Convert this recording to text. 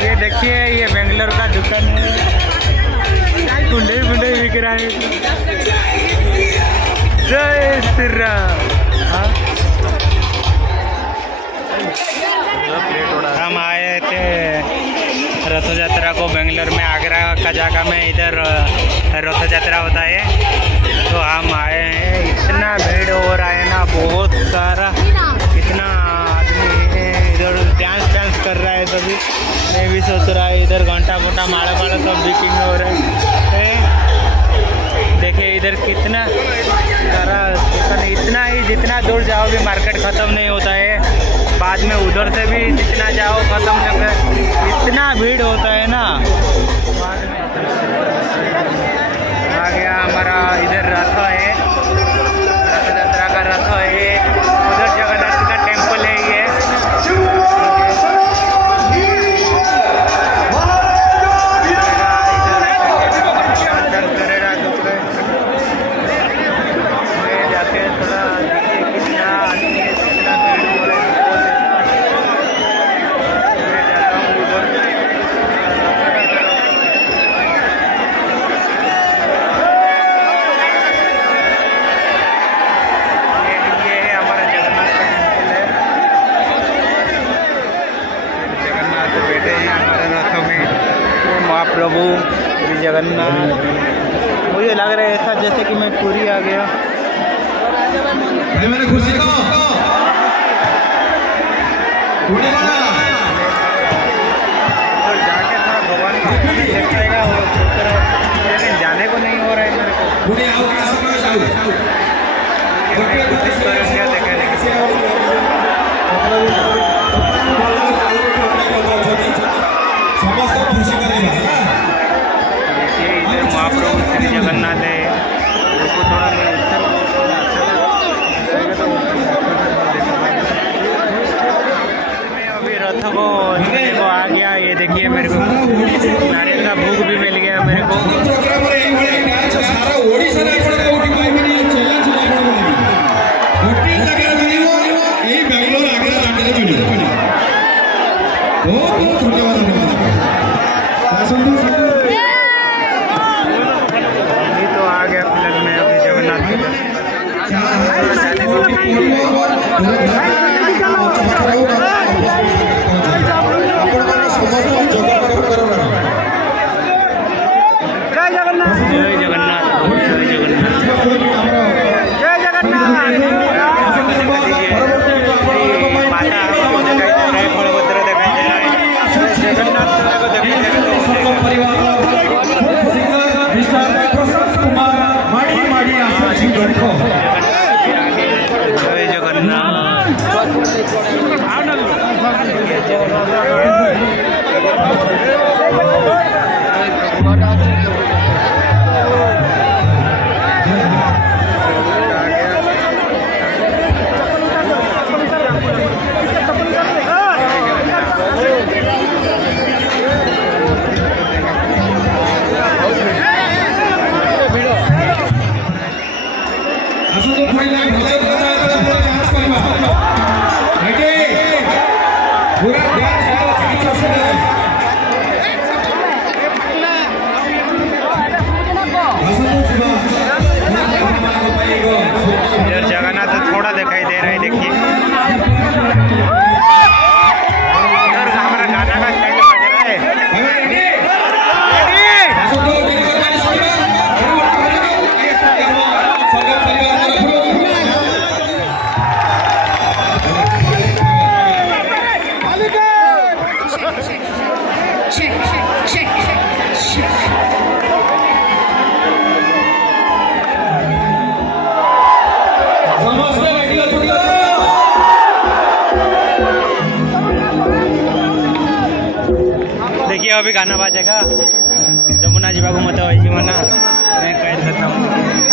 ये देखिए, ये बेंगलोर का दुकान है, कुंडे कुंडे बिक रहा है। जय श्री राम। हम आए थे रथ यात्रा को बेंगलोर में, आगरा का जगह में इधर रथ यात्रा होता है, तो हम आए हैं। इतना भीड़ हो रहा है ना, बहुत सारा, इतना आदमी है इधर, डांस कर रहा है सभी। मैं भी सोच रहा है इधर घंटा माड़ा सब बिकिंग हो रहा है। देखिए इधर कितना सारा दुकान, इतना ही जितना दूर जाओ भी मार्केट ख़त्म नहीं होता है। बाद में उधर से भी जितना जाओ ख़त्म नहीं होता, इतना भीड़ होता है ना। बाद में आ गया हमारा इधर रथ है, रथ यात्रा का रथ है। उधर जगन्नाथ का टेम्पल है। ये प्रभु श्री जगन्नाथ, मुझे लग रहा है ऐसा जैसे कि मैं पूरी आ गया। मेरे खुशी को जाके थोड़ा भगवान को देखेगा, वो लेकिन जाने को नहीं हो रहा है मेरे को। महाप्रभु श्री जगन्नाथ है, उसको थोड़ा मैं उत्तर मैं अभी रथ को आ गया। ये देखिए मेरे को नारियल का भोग भी मिल गया मेरे को। देखिए अभी गाना बाजेगा जमुना जीवा को मत होगी मना मैं कह देता हूँ